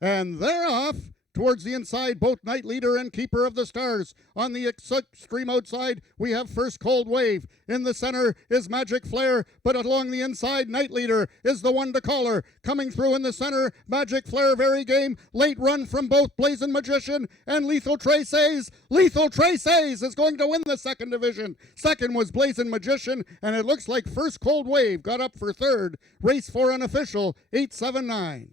And they're off. Towards the inside, both Night Leader and Keeper of the Stars. On the extreme outside, we have First Cold Wave. In the center is Magic Flare, but along the inside, Night Leader is the one to collar. Coming through in the center, Magic Flare, very game. Late run from both Blazing Magician and Lethal Traces. Lethal Traces is going to win the second division. Second was Blazing Magician, and it looks like First Cold Wave got up for third. Race 4 unofficial, 879.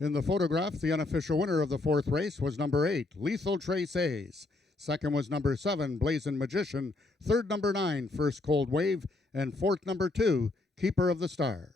In the photograph, the unofficial winner of the fourth race was number 8, Lethal Traces. Second was number 7, Blazing Magician. Third, number 9, First Cold Wave. And fourth, number 2, Keeper of the Stars.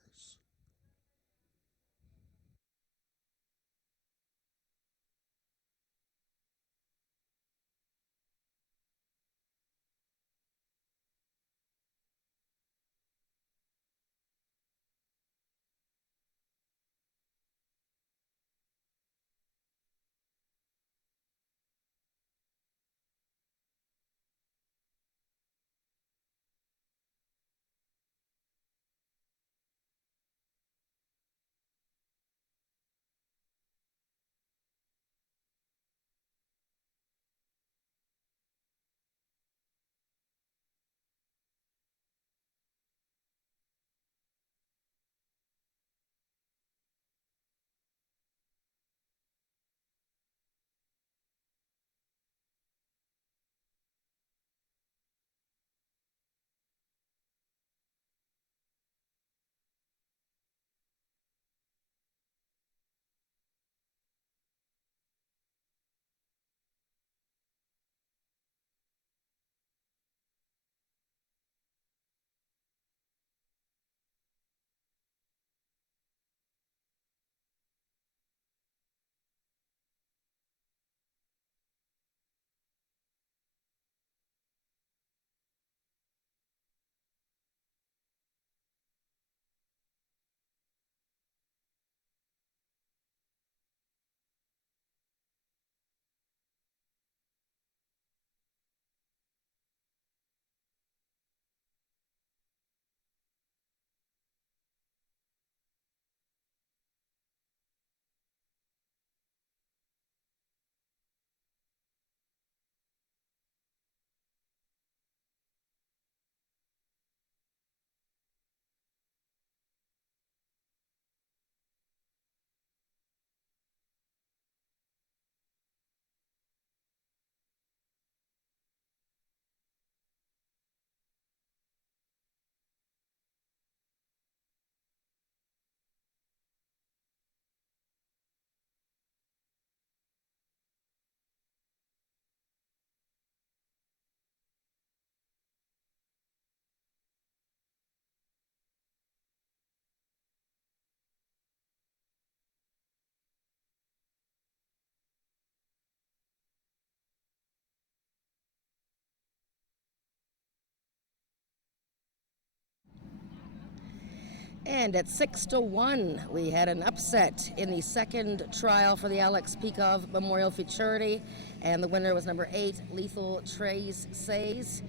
And at 6-1, we had an upset in the second trial for the Alex Peikov Memorial Futurity, and the winner was number 8, Lethal Traces.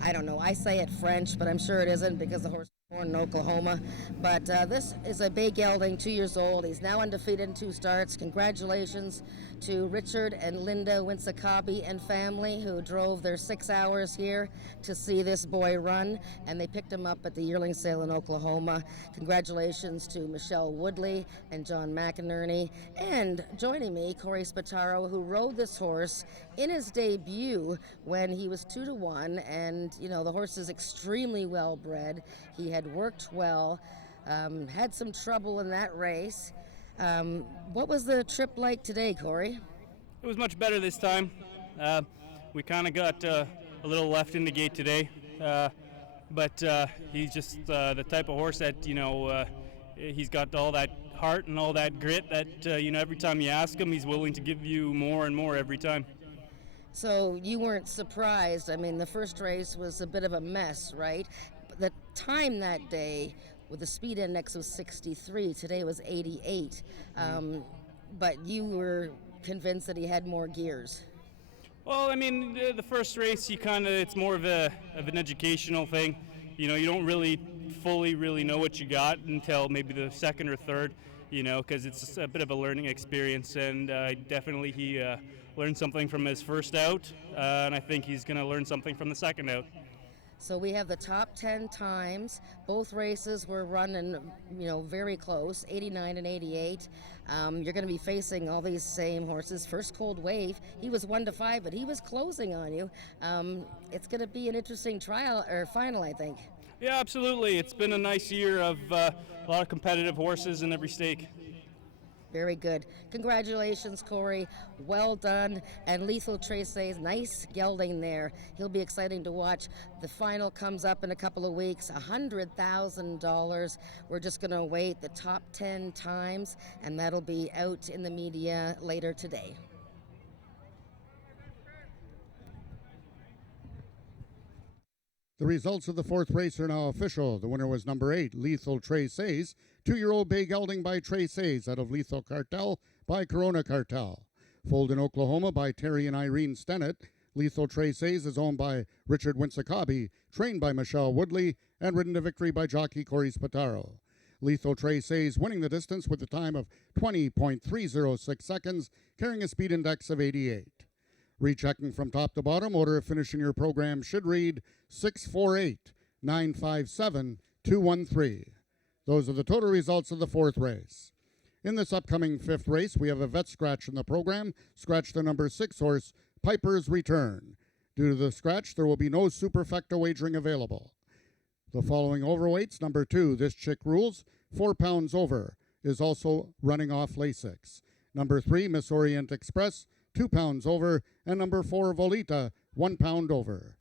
I don't know, I say it French, but I'm sure it isn't because the horse was born in Oklahoma. But this is a bay gelding, 2 years old. He's now undefeated in 2 starts. Congratulations to Richard and Linda Winsakabi and family who drove their 6 hours here to see this boy run, and they picked him up at the yearling sale in Oklahoma. Congratulations to Michelle Woodley and John McInerney, and joining me, Corey Spataro, who rode this horse in his debut when he was 2-1, and you know the horse is extremely well bred. He had worked well, had some trouble in that race. What was the trip like today, Corey? It was much better this time. Uh, we kind of got a little left in the gate today, but he's just the type of horse that he's got all that heart and all that grit that every time you ask him, he's willing to give you more and more every time. So you weren't surprised. I mean, the first race was a bit of a mess, right? The time that day with the speed index was 63. Today was 88. But you were convinced that he had more gears. Well, I mean, the first race, it's more of an educational thing. You don't really fully really know what you got until maybe the second or third, because it's a bit of a learning experience. And definitely he learned something from his first out, and I think he's going to learn something from the second out. So we have the top 10 times. Both races were running, very close, 89 and 88. You're going to be facing all these same horses. First Cold Wave, he was 1-5, but he was closing on you. It's going to be an interesting trial or final, I think. Yeah, absolutely. It's been a nice year of a lot of competitive horses in every stake. Very good. Congratulations, Corey. Well done. And Lethal Tracy's nice gelding there. He'll be exciting to watch. The final comes up in a couple of weeks. $100,000. We're just going to await the top 10 times, and that'll be out in the media later today. The results of the fourth race are now official. The winner was number 8, Lethal Tracy's, 2-year-old bay gelding by Tracy's out of Lethal Cartel by Corona Cartel. Foaled in Oklahoma by Terry and Irene Stennett, Lethal Tracy's is owned by Richard Winsakabi, trained by Michelle Woodley, and ridden to victory by jockey Corey Spataro. Lethal Tracy's winning the distance with a time of 20.306 seconds, carrying a speed index of 88. Rechecking from top to bottom, order of finish in your program should read 648 957 213. Those are the total results of the fourth race. In this upcoming fifth race, we have a vet scratch in the program. Scratch the number 6 horse, Piper's Return. Due to the scratch, there will be no superfecta wagering available. The following overweights: number 2, This Chick Rules, 4 pounds over, is also running off Lasix. Number 3, Miss Orient Express, 2 pounds over, and number 4, Volita, 1 pound over.